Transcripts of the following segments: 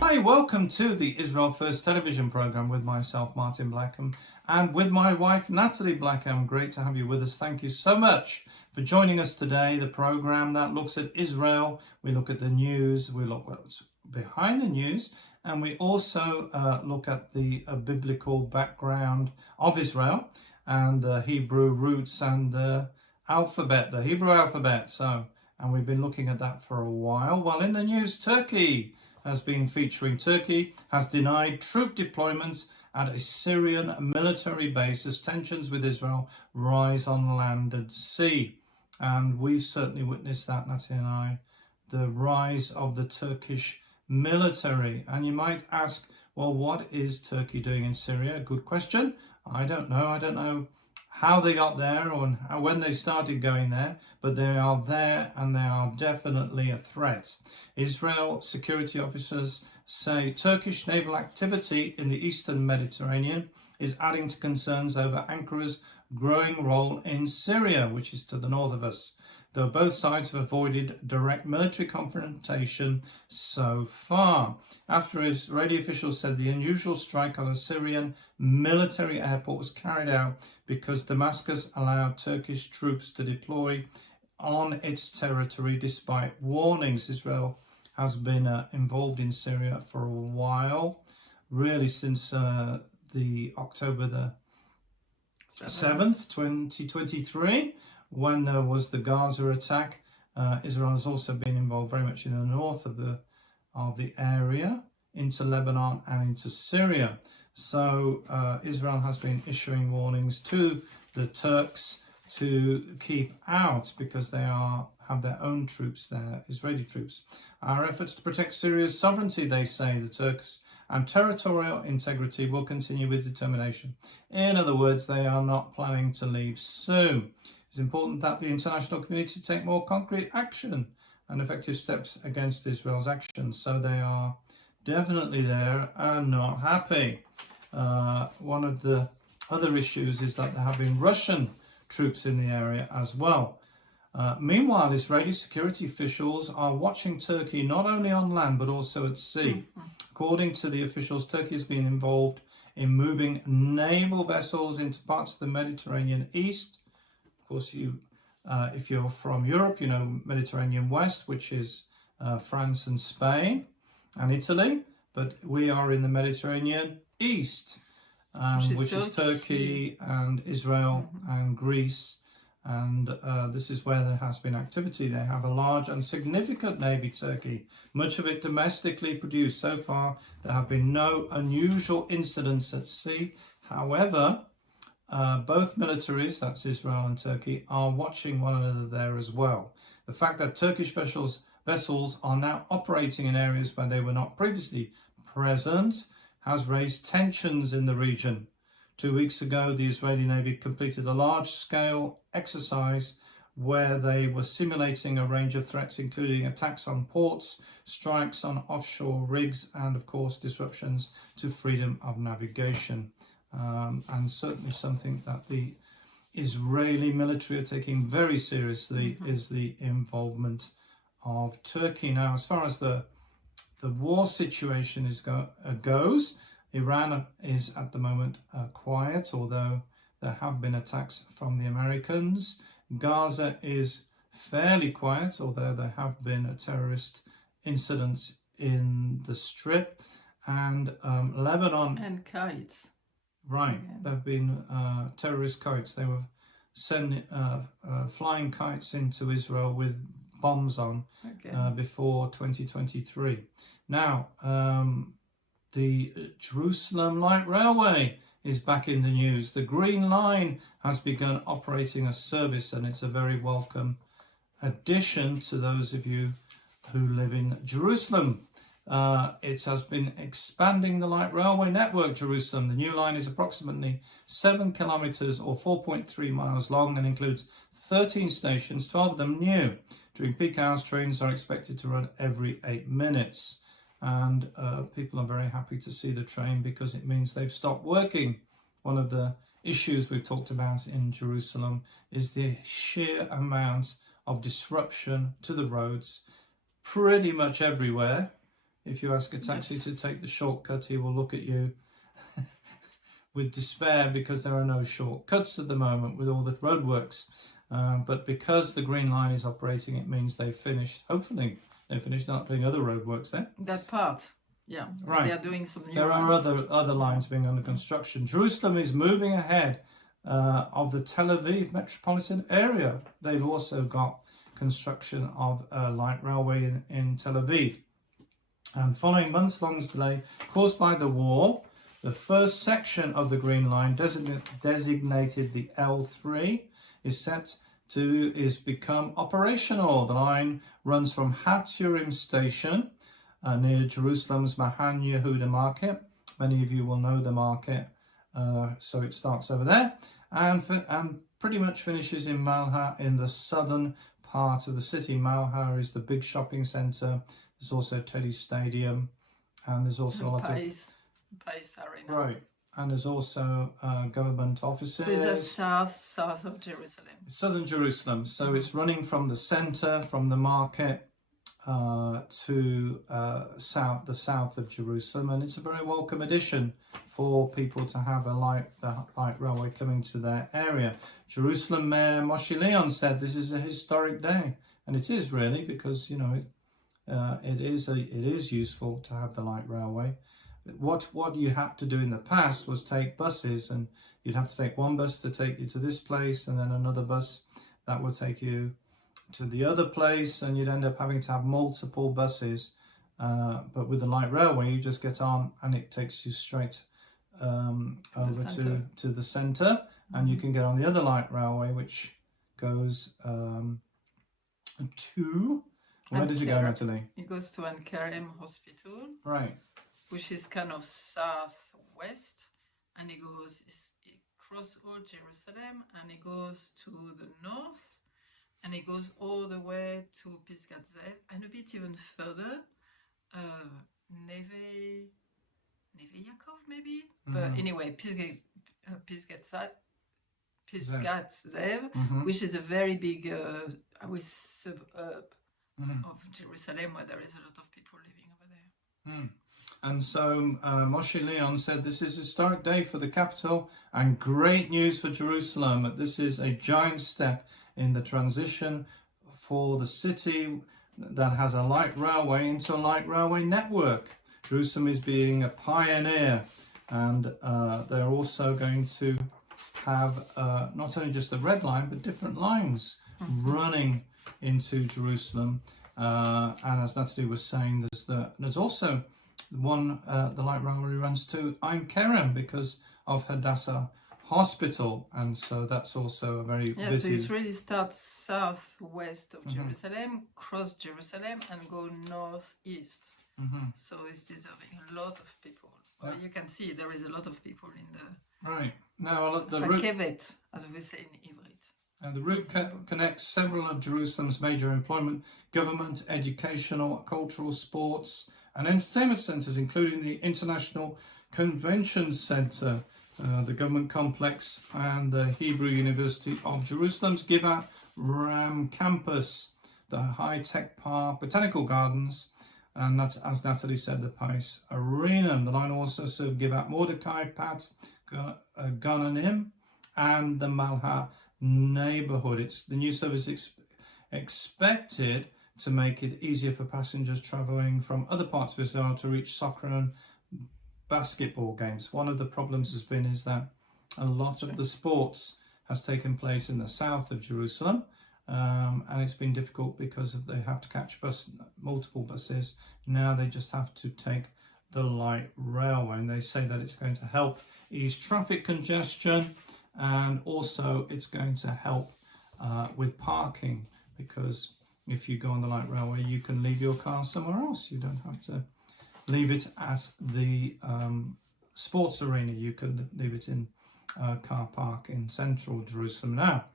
Hi, welcome to the Israel First television program with myself, Martin Blackham, and with my wife, Nathalie Blackham. Great to have you with us. Thank you so much for joining us today. The program that looks at Israel, we look at the news, we look what's behind the news, and we also look at the biblical background of Israel and Hebrew roots and the alphabet, the Hebrew alphabet. And we've been looking at that for a while. Well, in the news, Turkey has been featuring. Turkey has denied troop deployments at a Syrian military base as tensions with Israel rise on land and sea. And we've certainly witnessed that, Nathalie and I, the rise of the Turkish military. And you might ask, well, what is Turkey doing in Syria? Good question. I don't know how they got there or when they started going there, but they are there and they are definitely a threat. Israel security officers say Turkish naval activity in the eastern Mediterranean is adding to concerns over Ankara's growing role in Syria, which is to the north of us, though both sides have avoided direct military confrontation so far. After Israeli officials said the unusual strike on a Syrian military airport was carried out because Damascus allowed Turkish troops to deploy on its territory despite warnings. Israel has been involved in Syria for a while, really since the October the 7th, 2023, when there was the Gaza attack. Israel has also been involved very much in the north of the area, into Lebanon and into Syria. So Israel has been issuing warnings to the Turks to keep out because they have their own troops there, Israeli troops. Our efforts to protect Syria's sovereignty, they say, the Turks, and territorial integrity will continue with determination. In other words, they are not planning to leave soon. It's important that the international community take more concrete action and effective steps against Israel's actions. So they are definitely there and not happy. One of the other issues is that there have been Russian troops in the area as well. Meanwhile, Israeli security officials are watching Turkey not only on land but also at sea. According to the officials, Turkey has been involved in moving naval vessels into parts of the Mediterranean East. Of course, if you're from Europe, you know Mediterranean West, which is France and Spain and Italy, but we are in the Mediterranean East, which is Turkey and Israel and Greece. And this is where there has been activity. They have a large and significant navy, Turkey, much of it domestically produced. So far, there have been no unusual incidents at sea. However, both militaries, that's Israel and Turkey, are watching one another there as well. The fact that Turkish vessels are now operating in areas where they were not previously present has raised tensions in the region. 2 weeks ago, the Israeli Navy completed a large-scale exercise where they were simulating a range of threats, including attacks on ports, strikes on offshore rigs, and, of course, disruptions to freedom of navigation. And certainly something that the Israeli military are taking very seriously is the involvement of Turkey. Now, as far as the war situation goes, Iran is at the moment quiet, although there have been attacks from the Americans. Gaza is fairly quiet, although there have been terrorist incidents in the Strip. And Lebanon... And kites. Right, there have been terrorist kites. They were sending flying kites into Israel with bombs on before 2023. Now, the Jerusalem Light Railway is back in the news. The Green Line has begun operating a service, and it's a very welcome addition to those of you who live in Jerusalem. It has been expanding the light railway network, Jerusalem. The new line is approximately 7 kilometers or 4.3 miles long and includes 13 stations, 12 of them new. During peak hours, trains are expected to run every 8 minutes. And people are very happy to see the train because it means they've stopped working. One of the issues we've talked about in Jerusalem is the sheer amount of disruption to the roads pretty much everywhere. If you ask a taxi Yes. to take the shortcut, he will look at you with despair because there are no shortcuts at the moment with all the roadworks. But because the Green Line is operating, it means they've finished, hopefully, they've finished not doing other roadworks there. That part, yeah. Right. They are doing some new There are ones. other lines being under construction. Jerusalem is moving ahead of the Tel Aviv metropolitan area. They've also got construction of a light railway in Tel Aviv. And following months-long delay caused by the war, the first section of the Green Line, designated the L3, is become operational. The line runs from Haturim station near Jerusalem's Mahan Yehuda market. Many of you will know the market, so it starts over there and pretty much finishes in Malha in the southern part of the city. Malha is the big shopping centre. There's also Teddy Stadium, and there's also a lot Pais Arena. Right, and there's also government offices. So it's the south of Jerusalem. Southern Jerusalem. So it's running from the centre, from the market, to the south of Jerusalem, and it's a very welcome addition for people to have the light railway coming to their area. Jerusalem Mayor Moshe Leon said this is a historic day, and it is really, because it is useful to have the light railway. What you had to do in the past was take buses, and you'd have to take one bus to take you to this place, and then another bus that would take you to the other place, and you'd end up having to have multiple buses. But with the light railway, you just get on, and it takes you straight over to the centre, and you can get on the other light railway, which goes to... Where does it go, Nathalie? It goes to Kerem Hospital. Right. Which is kind of southwest, and it crosses all Jerusalem, and it goes to the north, and it goes all the way to Pisgat Zev, and a bit even further, Neve Yaakov maybe? But anyway, Pisgat Zev, which is a very big suburb of Jerusalem, where there is a lot of people living over there. And so Moshe Leon said this is a historic day for the capital and great news for Jerusalem. This is a giant step in the transition for the city that has a light railway into a light railway network. Jerusalem is being a pioneer, and they're also going to have not only just the red line, but different lines running into Jerusalem. And as Nathalie was saying, there's also one, the light railway runs to Kerem because of Hadassah Hospital, and so that's also a very busy... so it really starts southwest of Jerusalem, cross Jerusalem, and go northeast. So it's deserving a lot of people. Well, you can see there is a lot of people in the... Right. Now, the route, as we say in Hebrew. The route connects several of Jerusalem's major employment, government, educational, cultural, sports and entertainment centres, including the International Convention Centre, the government complex, and the Hebrew University of Jerusalem's Givat Ram campus, the high-tech park, botanical gardens, and that's, as Nathalie said, the Pais Arena. The line also served Givat Mordecai, Pat, Gananim, and the Malha neighbourhood. It's the new service expected to make it easier for passengers travelling from other parts of Israel to reach soccer and basketball games. One of the problems has been is that a lot of the sports has taken place in the south of Jerusalem, and it's been difficult because they have to catch multiple buses. Now they just have to take the light railway, and they say that it's going to help ease traffic congestion, and also it's going to help with parking, because if you go on the light railway, you can leave your car somewhere else. You don't have to leave it at the sports arena. You can leave it in a car park in central Jerusalem. Now,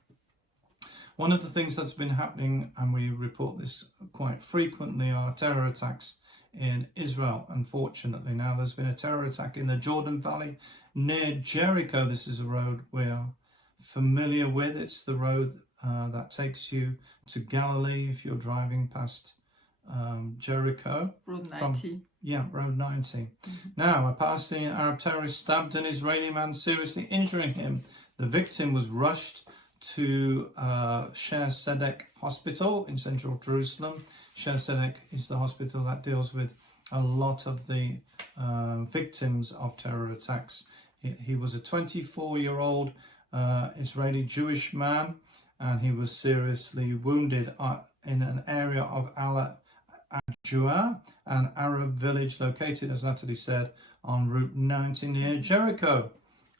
one of the things that's been happening, and we report this quite frequently, are terror attacks in Israel, unfortunately. Now, there's been a terror attack in the Jordan Valley near Jericho. This is a road we're familiar with. It's the road that takes you to Galilee if you're driving past Jericho. Route 90. Yeah, Road 90. Now, a Palestinian Arab terrorist stabbed an Israeli man, seriously injuring him. The victim was rushed to Sher Sedek Hospital in central Jerusalem. Sher Sedek is the hospital that deals with a lot of the victims of terror attacks. He was a 24-year-old Israeli Jewish man, and he was seriously wounded in an area of Al-Jua, an Arab village located, as Nathalie said, on Route 90 near Jericho.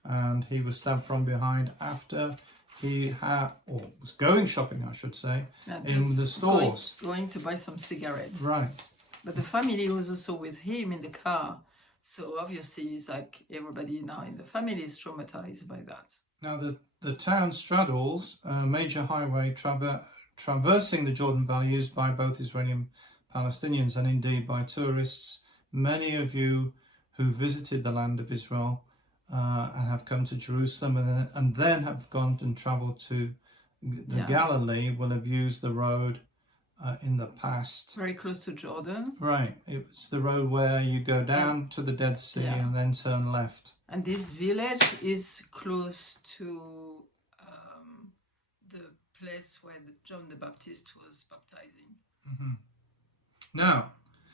And he was stabbed from behind after he was going shopping, I should say, in the stores. Going to buy some cigarettes. Right. But the family was also with him in the car. So obviously it's like everybody now in the family is traumatized by that. Now the town straddles a major highway traversing the Jordan Valley, used by both Israeli and Palestinians, and indeed by tourists. Many of you who visited the land of Israel and have come to Jerusalem and then have gone and travelled to the Galilee will have used the road in the past. Very close to Jordan. Right. It's the road where you go down to the Dead Sea and then turn left. And this village is close to the place where John the Baptist was baptizing. Mm-hmm. Now,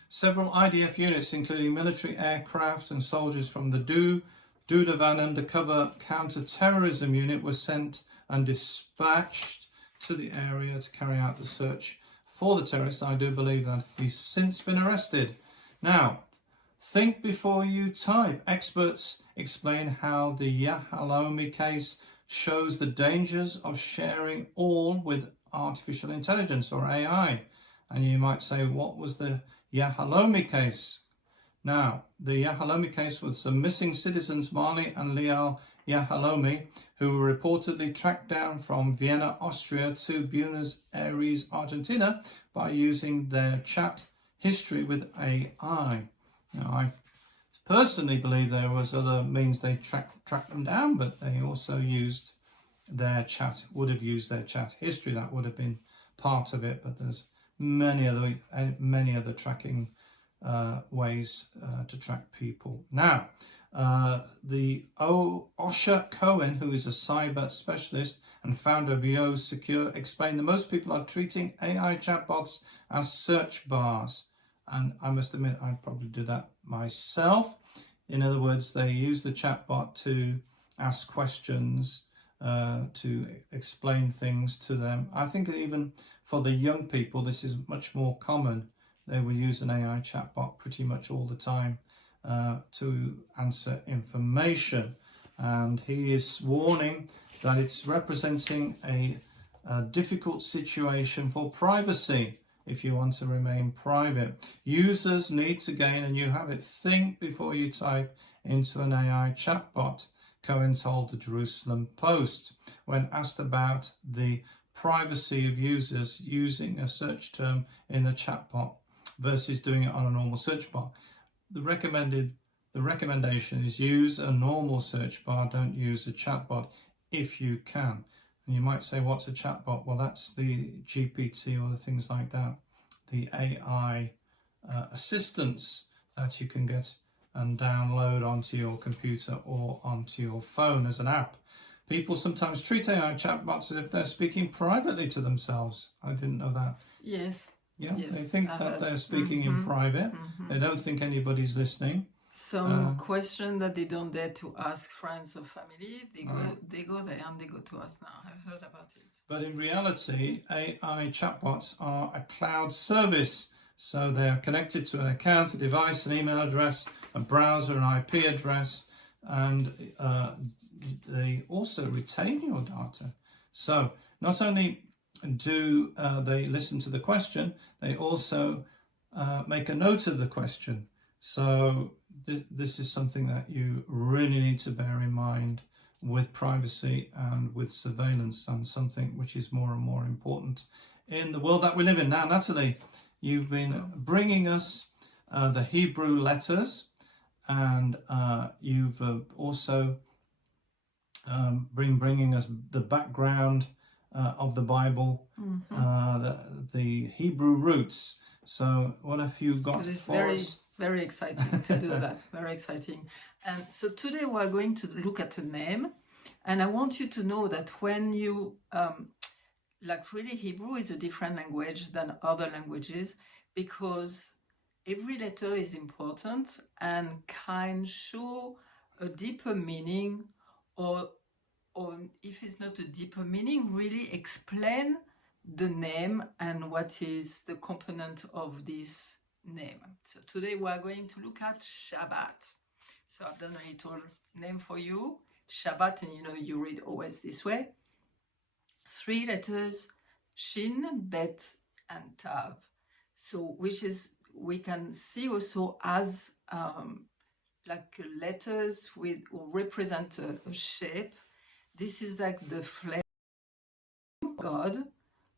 several IDF units, including military aircraft and soldiers from the Dudavan Undercover Counter-Terrorism Unit, were sent and dispatched to the area to carry out the search for the terrorist. I do believe that he's since been arrested. Now, think before you type. Experts explain how the Yahalomi case shows the dangers of sharing all with artificial intelligence, or AI. And you might say, what was the Yahalomi case? Now, the Yahalomi case was some missing citizens, Marley and Lial Yahalomi, who were reportedly tracked down from Vienna, Austria to Buenos Aires, Argentina, by using their chat history with AI. Now, I personally believe there was other means they tracked them down, but they also used their chat, would have used their chat history. That would have been part of it, but there's many other tracking ways to track people. Now, the Osher Cohen, who is a cyber specialist and founder of Yo Secure, explained that most people are treating AI chatbots as search bars. And I must admit, I'd probably do that myself. In other words, they use the chatbot to ask questions, to explain things to them. I think even for the young people, this is much more common. They will use an AI chatbot pretty much all the time to answer information. And he is warning that it's representing a difficult situation for privacy. If you want to remain private, users need to gain a new habit. Think before you type into an AI chatbot, Cohen told the Jerusalem Post when asked about the privacy of users using a search term in the chatbot versus doing it on a normal search bar. The recommendation is use a normal search bar, don't use a chatbot if you can. And you might say, what's a chatbot? Well, that's the GPT or the things like that, the AI assistants that you can get and download onto your computer or onto your phone as an app. People sometimes treat AI chatbots as if they're speaking privately to themselves. I didn't know that. Yes. Yeah, yes, they think that they're speaking in private. They don't think anybody's listening. Some question that they don't dare to ask friends or family, they go there and they go to us now. I've heard about it. But in reality, AI chatbots are a cloud service. So they're connected to an account, a device, an email address, a browser, an IP address, and they also retain your data. So not only do they listen to the question, they also make a note of the question. So this is something that you really need to bear in mind with privacy and with surveillance, and something which is more and more important in the world that we live in. Now, Nathalie, you've been bringing us the Hebrew letters, and you've also bringing us the background of the Bible, the Hebrew roots. So what have you got for us? very exciting to do that. Very exciting. And so today we're going to look at a name, and I want you to know that when you like really Hebrew is a different language than other languages because every letter is important and can show a deeper meaning, or if it's not a deeper meaning, really explain the name and what is the component of this name. So today we are going to look at Shabbat. So I've done a little name for you, Shabbat, and you know you read always this way. 3 letters, Shin, Bet, and Tav. So which is, we can see also as like letters with, or represent a shape. This is like the flame of God,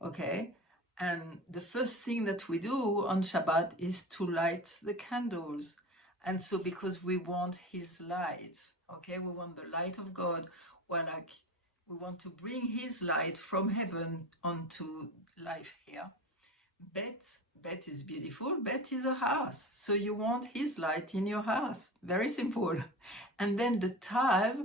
okay? And the first thing that we do on Shabbat is to light the candles. And so because we want his light, okay? We want the light of God. We want to bring his light from heaven onto life here. Bet is beautiful. Bet is a house. So you want his light in your house. Very simple. And then the Tav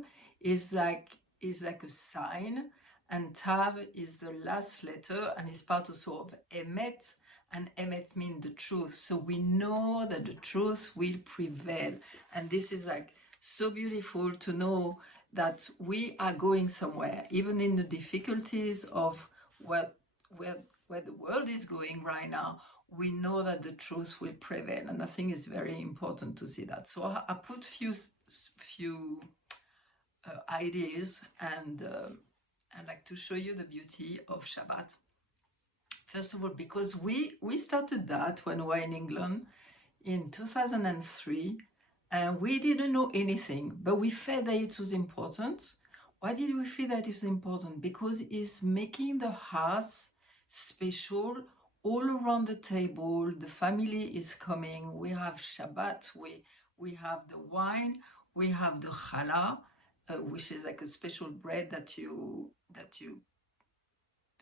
is like a sign. And Tav is the last letter and is part also of Emet. And Emet means the truth. So we know that the truth will prevail. And this is like so beautiful to know that we are going somewhere, even in the difficulties of where the world is going right now. We know that the truth will prevail, and I think it's very important to see that. So I put few ideas, and I'd like to show you the beauty of Shabbat. First of all, because we started that when we were in England in 2003, and we didn't know anything, but we felt that it was important. Why did we feel that it was important? Because it's making the house special. All around the table, the family is coming. We have Shabbat, we have the wine, we have the challah, which is like a special bread that you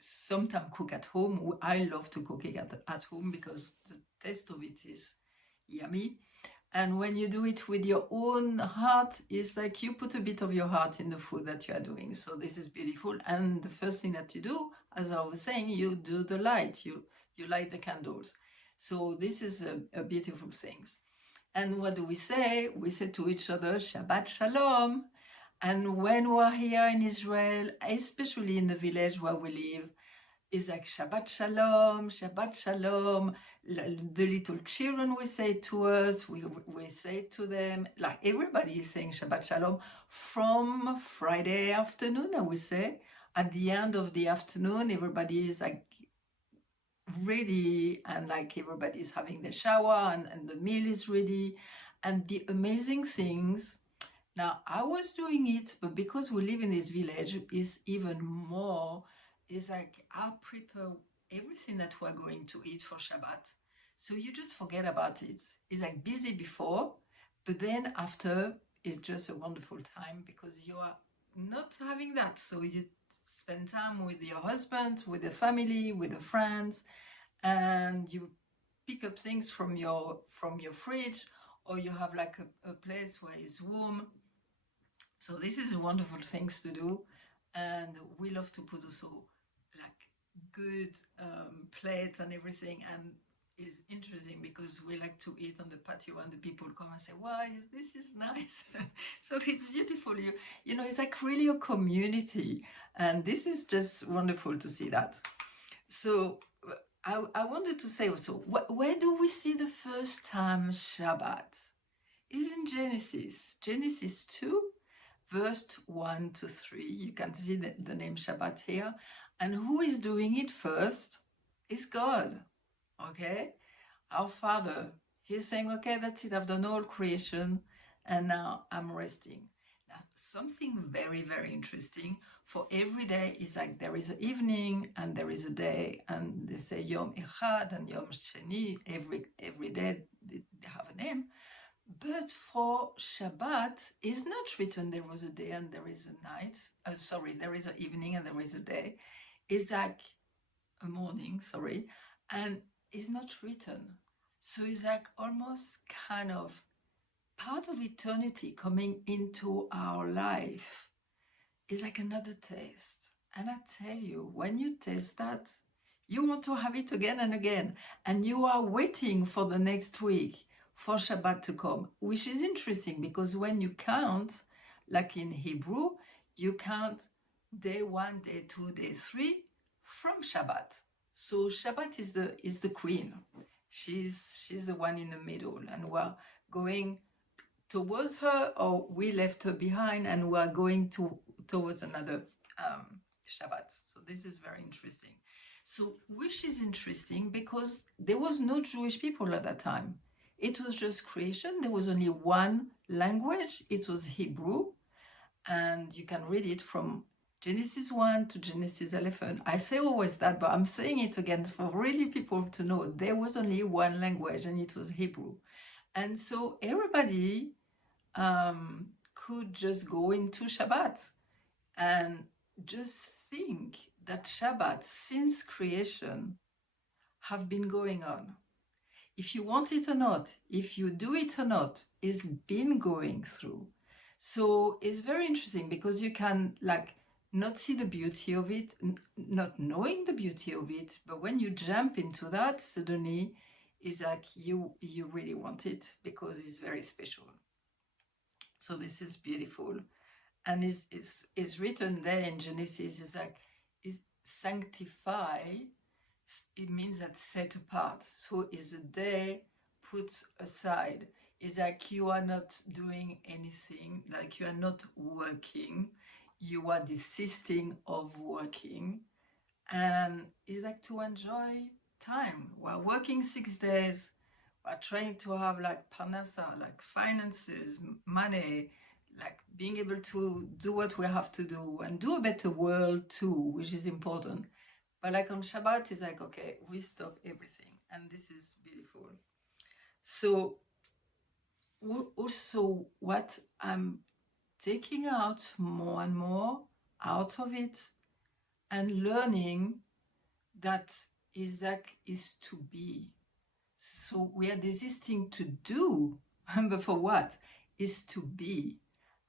sometimes cook at home. I love to cook it at home because the taste of it is yummy. And when you do it with your own heart, it's like you put a bit of your heart in the food that you are doing. So this is beautiful. And the first thing that you do, as I was saying, you do the light. You light the candles. So this is a beautiful thing. And what do we say? We say to each other, Shabbat Shalom. And when we are here in Israel, especially in the village where we live, it's like Shabbat Shalom, Shabbat Shalom. The little children will say to us, we say to them, like everybody is saying Shabbat Shalom from Friday afternoon, I would say. At the end of the afternoon, everybody is like ready, and like everybody is having the shower, and the meal is ready. And the amazing things, now I was doing it, but because we live in this village, is even more. It's like I prepare everything that we're going to eat for Shabbat. So you just forget about it. It's like busy before, but then after, it's just a wonderful time because you are not having that. So you spend time with your husband, with the family, with the friends, and you pick up things from your fridge, or you have like a place where it's warm. So this is a wonderful things to do. And we love to put also like good plates and everything. And it's interesting because we like to eat on the patio, and the people come and say, wow, this is nice. So it's beautiful. You know, it's like really a community. And this is just wonderful to see that. So I wanted to say also, where do we see the first time Shabbat? It's in Genesis 2, verse 1 to 3. You can see the name Shabbat here. And who is doing it first is God. Okay? Our Father. He's saying, okay, that's it. I've done all creation, and now I'm resting. Now, something very, very interesting for every day is like there is an evening and there is a day, and they say Yom Echad and Yom Sheni. Every day they have a name. But for Shabbat, it's not written there was a day and there is a night. There is an evening and there is a day. It's like a morning, and it's not written. So it's like almost kind of part of eternity coming into our life. Is like another taste. And I tell you, when you taste that, you want to have it again and again. And you are waiting for the next week for Shabbat to come, which is interesting because when you count, like in Hebrew, you count day 1, day 2, day 3 from Shabbat. So Shabbat is the queen. She's the one in the middle, and we're going towards her, or we left her behind and we are going towards another Shabbat. So this is very interesting. So which is interesting because there was no Jewish people at that time. It was just creation. There was only one language. It was Hebrew. And you can read it from Genesis 1 to Genesis 11. I say always that, but I'm saying it again for really people to know there was only one language and it was Hebrew. And so everybody could just go into Shabbat and just think that Shabbat, since creation, have been going on. If you want it or not, if you do it or not, it's been going through. So it's very interesting because you can like not see the beauty of it, not knowing the beauty of it, but when you jump into that, suddenly it's like you really want it because it's very special. So this is beautiful. And is written there in Genesis, is like, is sanctify, it means that set apart. So is a day put aside. It's like you are not doing anything, like you are not working, you are desisting of working. And it's like to enjoy time. We're working 6 days, we're trying to have like parnasa, like finances, money, like being able to do what we have to do and do a better world too, which is important. But like on Shabbat, it's like, okay, we stop everything. And this is beautiful. So also what I'm taking out more and more out of it and learning that Isaac is to be. So we are desisting to do, but for what? Is to be.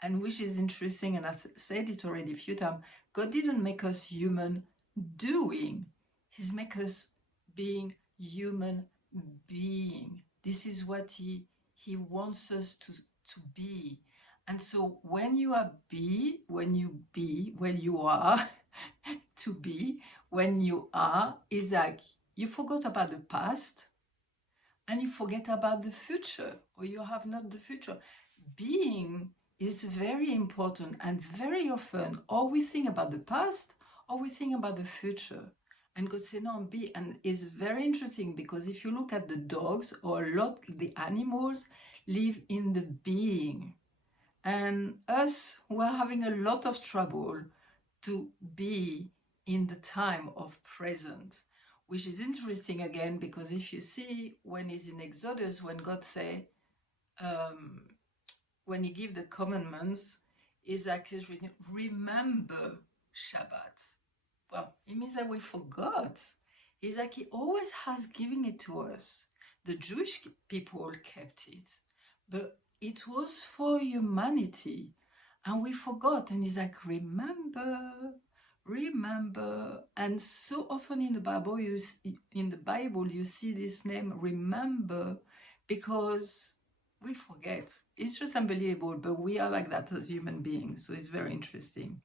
And which is interesting, and I've said it already a few times, God didn't make us human doing. He's make us being human being. This is what he wants us to be. And so when you are when you are, to be, when you are, is like you forgot about the past and you forget about the future, or you have not the future. Being is very important, and very often, or we think about the past, or we think about the future. And God said, no, be. And it's very interesting because if you look at the dogs, or a lot the animals live in the being. And us, we're having a lot of trouble to be in the time of present, which is interesting again, because if you see when it's in Exodus, when God say, when he give the commandments, is actually remember Shabbat. Well, it means that we forgot. It's like he always has given it to us. The Jewish people kept it, but it was for humanity, and we forgot. And he's like, remember. And so often in the Bible, you see this name, remember, because we forget. It's just unbelievable, but we are like that as human beings. So it's very interesting.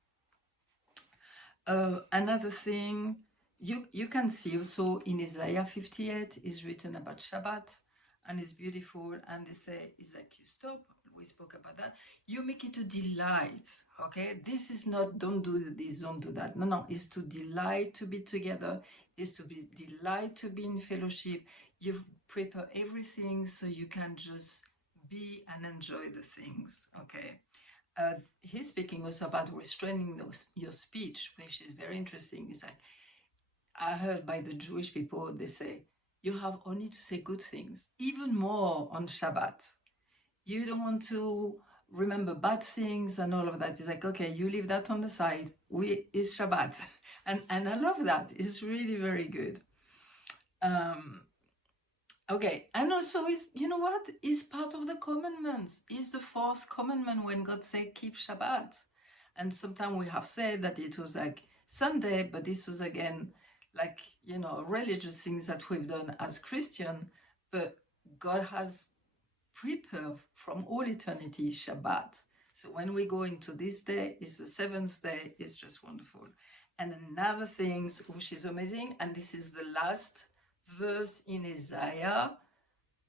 Another thing you can see also in Isaiah 58 is written about Shabbat, and it's beautiful. And they say, it's like you stop. We spoke about that. You make it a delight. Okay, this is not don't do this, don't do that. No, it's to delight to be together. It's to be delight to be in fellowship. You prepare everything so you can just be and enjoy the things. Okay. He's speaking also about restraining your speech, which is very interesting. It's like, I heard by the Jewish people, they say, you have only to say good things, even more on Shabbat. You don't want to remember bad things and all of that. It's like, okay, you leave that on the side. It's Shabbat. And I love that. It's really very good. Okay, and also is, you know what, is part of the commandments. Is the fourth commandment when God said keep Shabbat. And sometimes we have said that it was like Sunday, but this was again like, you know, religious things that we've done as Christian, but God has prepared from all eternity Shabbat. So when we go into this day, it's the seventh day, it's just wonderful. And another thing which is amazing, and this is the last verse in Isaiah,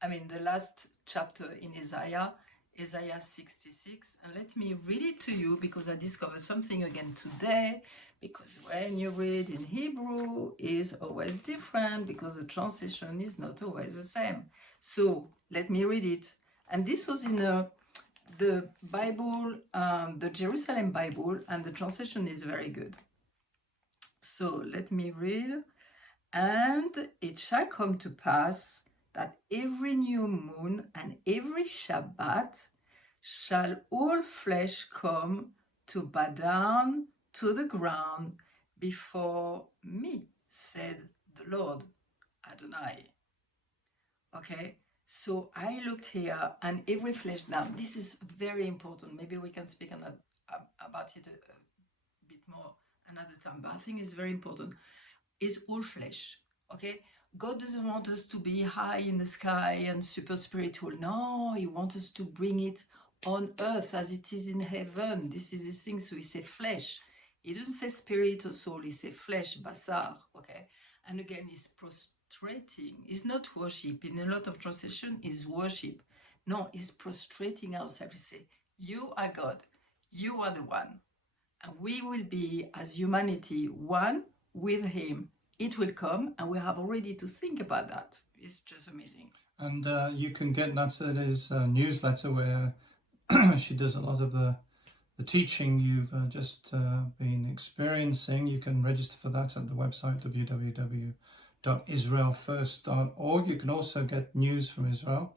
the last chapter in Isaiah, Isaiah 66. And let me read it to you because I discovered something again today. Because when you read in Hebrew, is always different because the translation is not always the same. So let me read it. And this was in the Bible, the Jerusalem Bible, and the translation is very good. So let me read. And it shall come to pass that every new moon and every Shabbat shall all flesh come to bow down to the ground before me, said the Lord Adonai. Okay, so I looked here, and every flesh. Now, this is very important. Maybe we can speak about it a bit more another time, but I think it's very important. Is all flesh. Okay, God doesn't want us to be high in the sky and super spiritual. No, He wants us to bring it on earth as it is in heaven. This is the thing. So He says flesh. He doesn't say spirit or soul. He says flesh, basar. Okay, and again, He's prostrating. It's not worship. In a lot of translation, is worship. No, He's prostrating ourselves. He say, "You are God. You are the one, and we will be as humanity one with Him." It will come, and we have already to think about that. It's just amazing. And you can get Nathalie's newsletter where she does a lot of the teaching you've just been experiencing. You can register for that at the website www.israelfirst.org. You can also get news from Israel.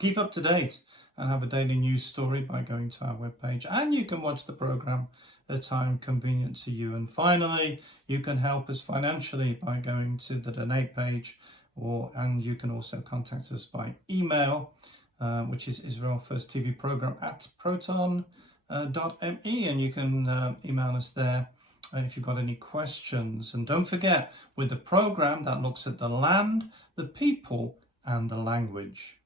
Keep up to date and have a daily news story by going to our webpage, and you can watch the program at a time convenient to you. And finally, you can help us financially by going to the donate page, and you can also contact us by email, which is Israel First TV program at proton.me, and you can email us there if you've got any questions. And don't forget, with the program that looks at the land, the people, and the language.